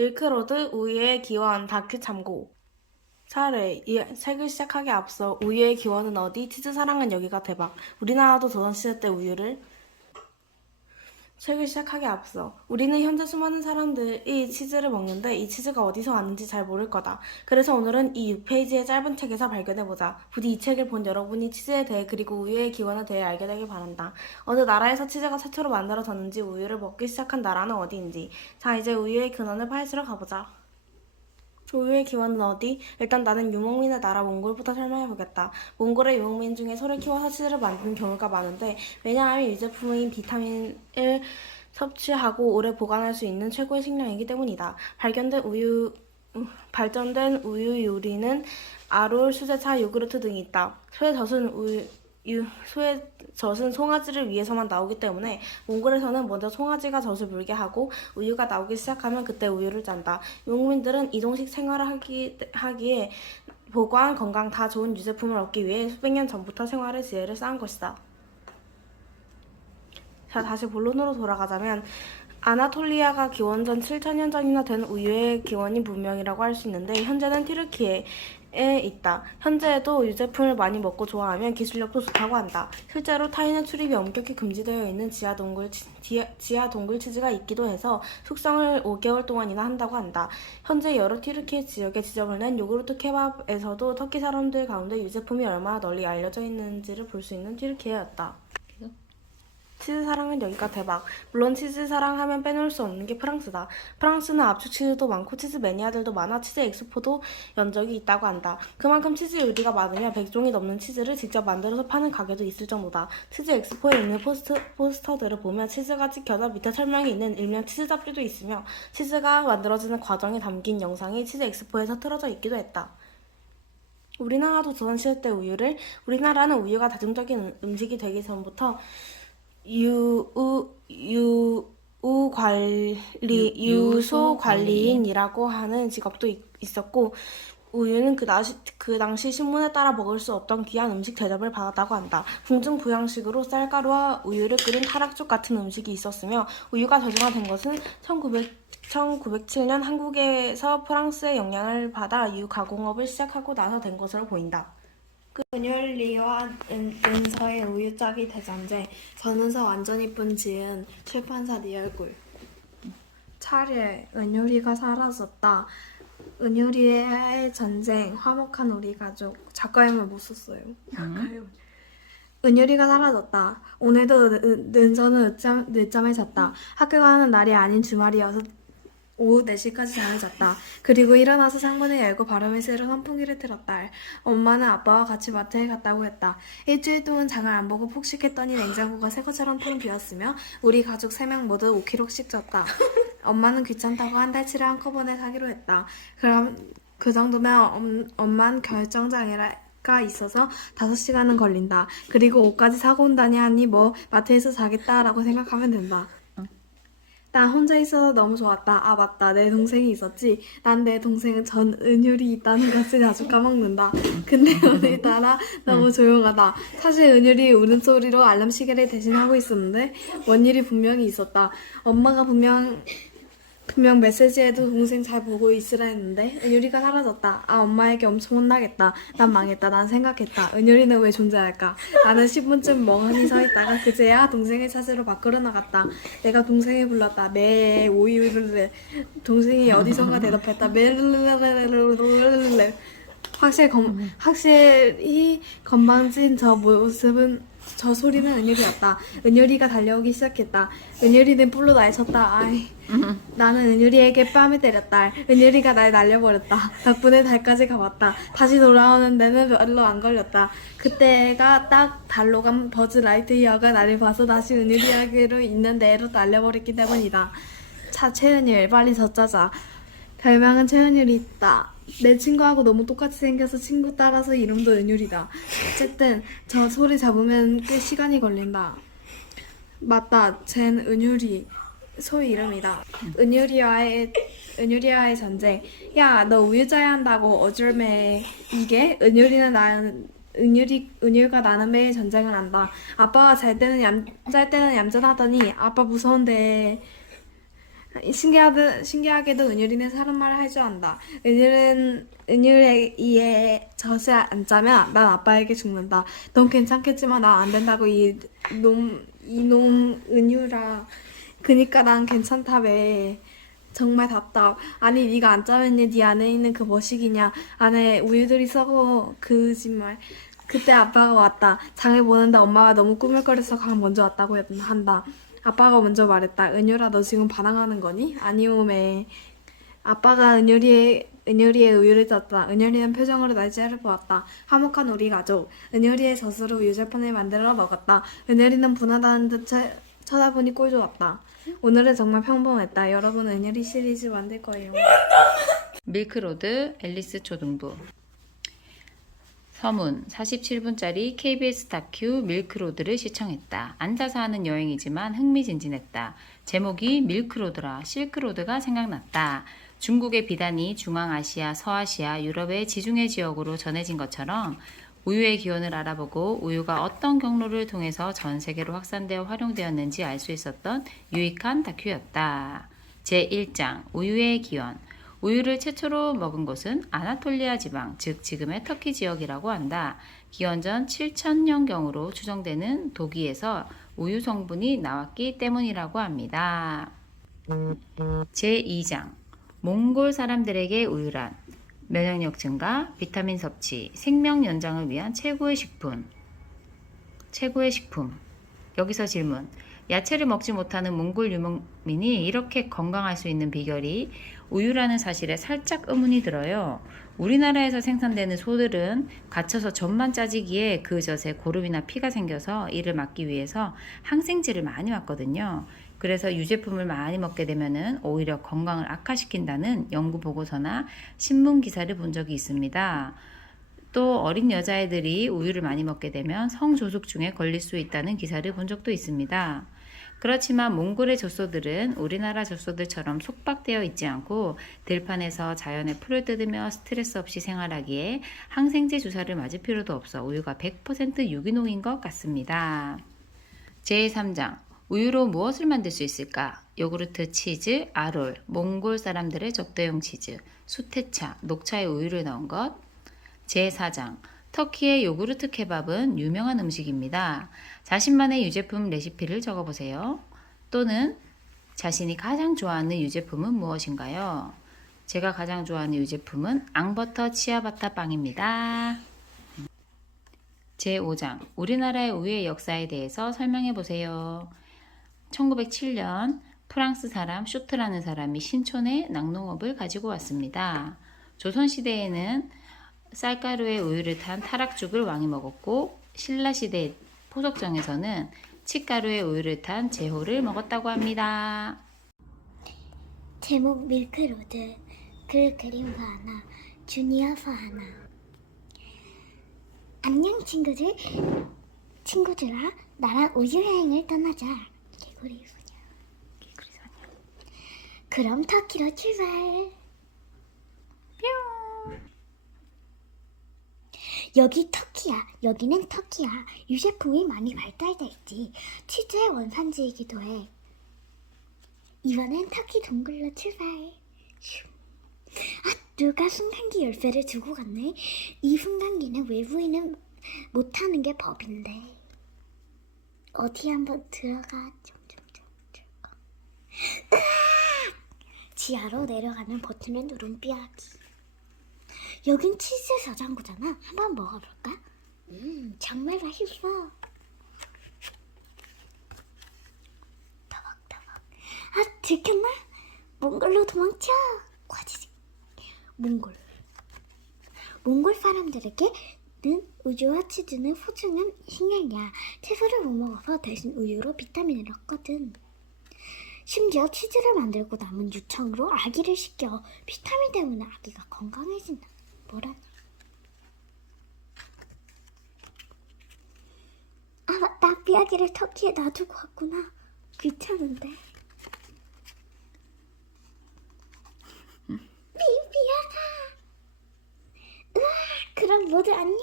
밀크로드 우유의 기원 다큐 참고. 차례, 이 책을 시작하기에 앞서 우유의 기원은 어디? 치즈 사랑은 여기가 대박. 우리나라도 조선시대 때 우유를 책을 시작하기에 앞서 우리는 현재 수많은 사람들이 치즈를 먹는데 이 치즈가 어디서 왔는지 잘 모를 거다. 그래서 오늘은 이 6페이지의 짧은 책에서 발견해보자. 부디 이 책을 본 여러분이 치즈에 대해 그리고 우유의 기원에 대해 알게 되길 바란다. 어느 나라에서 치즈가 최초로 만들어졌는지 우유를 먹기 시작한 나라는 어디인지. 자, 이제 우유의 근원을 파헤치러 가보자. 우유의 기원은 어디? 일단 나는 유목민의 나라 몽골부터 설명해보겠다. 몽골의 유목민 중에 소를 키워서 치즈를 만드는 경우가 많은데 왜냐하면 유제품인 비타민을 섭취하고 오래 보관할 수 있는 최고의 식량이기 때문이다. 발전된 우유 요리는 아롤, 수제차, 요구르트 등이 있다. 소에 젖은 송아지를 위해서만 나오기 때문에 몽골에서는 먼저 송아지가 젖을 물게 하고 우유가 나오기 시작하면 그때 우유를 짠다. 유목민들은 이동식 생활을 하기에 보관, 건강 다 좋은 유제품을 얻기 위해 수백 년 전부터 생활의 지혜를 쌓은 것이다. 자, 다시 본론으로 돌아가자면 아나톨리아가 기원전 7천년 전이나 된 우유의 기원이 문명이라고 할 수 있는데 현재는 튀르키예에 있다. 현재에도 유제품을 많이 먹고 좋아하면 기술력도 좋다고 한다. 실제로 타인의 출입이 엄격히 금지되어 있는 지하 동굴 치즈가 있기도 해서 숙성을 5개월 동안이나 한다고 한다. 현재 여러 튀르키예 지역에 지점을 낸 요구르트 케밥에서도 터키 사람들 가운데 유제품이 얼마나 널리 알려져 있는지를 볼 수 있는 튀르키예였다. 치즈 사랑은 여기가 대박. 물론 치즈 사랑하면 빼놓을 수 없는 게 프랑스다. 프랑스는 압축 치즈도 많고 치즈 매니아들도 많아 치즈 엑스포도 연적이 있다고 한다. 그만큼 치즈 요리가 많으며 100종이 넘는 치즈를 직접 만들어서 파는 가게도 있을 정도다. 치즈 엑스포에 있는 포스터들을 보면 치즈가 찍혀져 밑에 설명이 있는 일명 치즈 잡지도 있으며 치즈가 만들어지는 과정이 담긴 영상이 치즈 엑스포에서 틀어져 있기도 했다. 우리나라도 조선시대 때 우리나라는 우유가 다중적인 음식이 되기 전부터 유소 관리인이라고 하는 직업도 있었고 우유는 그 당시 신문에 따라 먹을 수 없던 귀한 음식 대접을 받았다고 한다. 궁중 부양식으로 쌀가루와 우유를 끓인 타락죽 같은 음식이 있었으며 우유가 대중화된 것은 1907년 한국에서 프랑스의 영향을 받아 유 가공업을 시작하고 나서 된 것으로 보인다. 은율리와 은서의 우유짜기 대전제. 전은서 완전 이쁜 지은 출판사 네 얼굴. 차례. 은율이가 사라졌다. 은율이의 전쟁. 화목한 우리 가족. 작가임을 못 썼어요. 은율이가 사라졌다. 오늘도 은서는 늦잠을 잤다. 학교 가는 날이 아닌 주말이어서 오후 4시까지 잠을 잤다. 그리고 일어나서 창문을 열고 바람을 쐬러 선풍기를 틀었다. 엄마는 아빠와 같이 마트에 갔다고 했다. 일주일 동안 장을 안 보고 폭식했더니 냉장고가 새 것처럼 텅 비었으며 우리 가족 3명 모두 5kg씩 쪘다. 엄마는 귀찮다고 한 달치를 한꺼번에 사기로 했다. 그럼 그 정도면 엄만 결정장애가 있어서 5시간은 걸린다. 그리고 옷까지 사고 온다니 하니 뭐 마트에서 자겠다라고 생각하면 된다. 난 혼자 있어서 너무 좋았다. 아 맞다. 내 동생이 있었지. 난 내 동생은 전은율이 있다는 것을 자주 까먹는다. 근데 오늘따라 너무 조용하다. 사실 은율이 울음소리로 알람 시계를 대신하고 있었는데 뭔 일이 분명히 있었다. 엄마가 분명 메시지에도 동생 잘 보고 있으라 했는데 은율이가 사라졌다. 아 엄마에게 엄청 혼나겠다. 난 망했다. 난 생각했다. 은율이는 왜 존재할까? 나는 10분쯤 멍하니 서 있다가 그제야 동생을 찾으러 밖으로 나갔다. 내가 동생을 불렀다. 매 오이를 동생이 어디선가 대답했다. 확실히 건방진 저 소리는 은율이었다. 은율이가 달려오기 시작했다. 은율이는 뿔로 날 쳤다. 아이. 나는 은율이에게 뺨을 때렸다. 은율이가 날 날려버렸다. 덕분에 달까지 가봤다. 다시 돌아오는 데는 별로 안 걸렸다. 그때가 딱 달로 간 버즈 라이트이어가 나를 봐서 다시 은율이에게로 있는 데로 날려버렸기 때문이다. 자, 최은율, 빨리 젖자자. 별명은 최은율이 있다. 내 친구하고 너무 똑같이 생겨서 친구 따라서 이름도 은율이다. 어쨌든 저 소리 잡으면 꽤 시간이 걸린다. 맞다. 쟨 은율이 소위 이름이다. 은율이와의 전쟁. 야, 너 우유 짜야 한다고 어쩔매. 이게 은율과 나는 매일 전쟁을 한다. 아빠가 잘 때는 얌전하더니 아빠 무서운데 신기하게도 은율이는 사람 말을 할 줄 안다. 은율의 이에 젖에 앉자면 난 아빠에게 죽는다. 넌 괜찮겠지만 난 안 된다고 이놈 은율아. 그니까 난 괜찮다며. 정말 답답. 아니 네가 안 짜면니 네 안에 있는 그 머시기냐. 안에 우유들이 썩어. 거짓말. 그때 아빠가 왔다. 장을 보는데 엄마가 너무 꾸물거려서 강 먼저 왔다고 한다. 아빠가 먼저 말했다. 은율아 너 지금 반항하는 거니? 아니오매. 아빠가 은율이의 우유를 짰다. 은율이는 표정으로 날짜를 보았다. 화목한 우리 가족. 은율이의 젖으로 우유 제품을 만들어 먹었다. 은율이는 분하다는 듯 쳐다보니 꼴 좋았다. 오늘은 정말 평범했다. 여러분 은율이 시리즈 만들 거예요. 밀크로드 앨리스 초등부. 서문 47분짜리 KBS 다큐 밀크로드를 시청했다. 앉아서 하는 여행이지만 흥미진진했다. 제목이 밀크로드라 실크로드가 생각났다. 중국의 비단이 중앙아시아, 서아시아, 유럽의 지중해 지역으로 전해진 것처럼 우유의 기원을 알아보고 우유가 어떤 경로를 통해서 전 세계로 확산되어 활용되었는지 알 수 있었던 유익한 다큐였다. 제1장 우유의 기원. 우유를 최초로 먹은 곳은 아나톨리아 지방, 즉 지금의 터키 지역이라고 한다. 기원전 7000년경으로 추정되는 독일에서 우유 성분이 나왔기 때문이라고 합니다. 제2장 몽골 사람들에게 우유란 면역력 증가, 비타민 섭취, 생명 연장을 위한 최고의 식품. 여기서 질문. 야채를 먹지 못하는 몽골 유목민이 이렇게 건강할 수 있는 비결이 우유라는 사실에 살짝 의문이 들어요. 우리나라에서 생산되는 소들은 갇혀서 젖만 짜지기에 그 젖에 고름이나 피가 생겨서 이를 막기 위해서 항생제를 많이 맞거든요. 그래서 유제품을 많이 먹게 되면은 오히려 건강을 악화시킨다는 연구 보고서나 신문 기사를 본 적이 있습니다. 또 어린 여자애들이 우유를 많이 먹게 되면 성조숙증에 걸릴 수 있다는 기사를 본 적도 있습니다. 그렇지만 몽골의 젖소들은 우리나라 젖소들처럼 속박되어 있지 않고 들판에서 자연의 풀을 뜯으며 스트레스 없이 생활하기에 항생제 주사를 맞을 필요도 없어 우유가 100% 유기농인 것 같습니다. 제3장 우유로 무엇을 만들 수 있을까? 요구르트, 치즈, 아롤, 몽골 사람들의 적대용 치즈, 수태차, 녹차에 우유를 넣은 것. 제4장 터키의 요구르트 케밥은 유명한 음식입니다. 자신만의 유제품 레시피를 적어보세요. 또는 자신이 가장 좋아하는 유제품은 무엇인가요? 제가 가장 좋아하는 유제품은 앙버터 치아바타 빵입니다. 제5장 우리나라의 우유의 역사에 대해서 설명해보세요. 1907년 프랑스 사람 쇼트라는 사람이 신촌에 낙농업을 가지고 왔습니다. 조선시대에는 쌀가루에 우유를 탄 타락죽을 왕이 먹었고 신라시대 포석정에서는 칡가루에 우유를 탄 제호를 먹었다고 합니다. 제목 밀크로드. 글 그림 서하나, 주니어 서하나. 안녕 친구들아, 나랑 우유 여행을 떠나자. 개구리 소녀. 그럼 터키로 출발. 여기는 터키야. 유제품이 많이 발달돼 있지. 치즈의 원산지이기도 해. 이번엔 터키 동굴로 출발. 누가 순간기 열쇠를 두고 갔네. 이 순간기는 외부인은 못하는 게 법인데. 어디 한번 들어가. 지하로 내려가는 버튼을 누른 삐약이. 여긴 치즈 저장고잖아. 한번 먹어볼까? 정말 맛있어. 터벅터벅. 들켰나? 몽골로 도망쳐. 과지직. 몽골 사람들에게는 우유와 치즈는 소중한 식량이야. 채소를 못 먹어서 대신 우유로 비타민을 얻거든. 심지어 치즈를 만들고 남은 유청으로 아기를 씻겨. 비타민 때문에 아기가 건강해진다. 뭐라냐? 맞다. 삐약이를 터키에 놔두고 왔구나. 귀찮은데. 삐약아. 그럼 모두 안녕.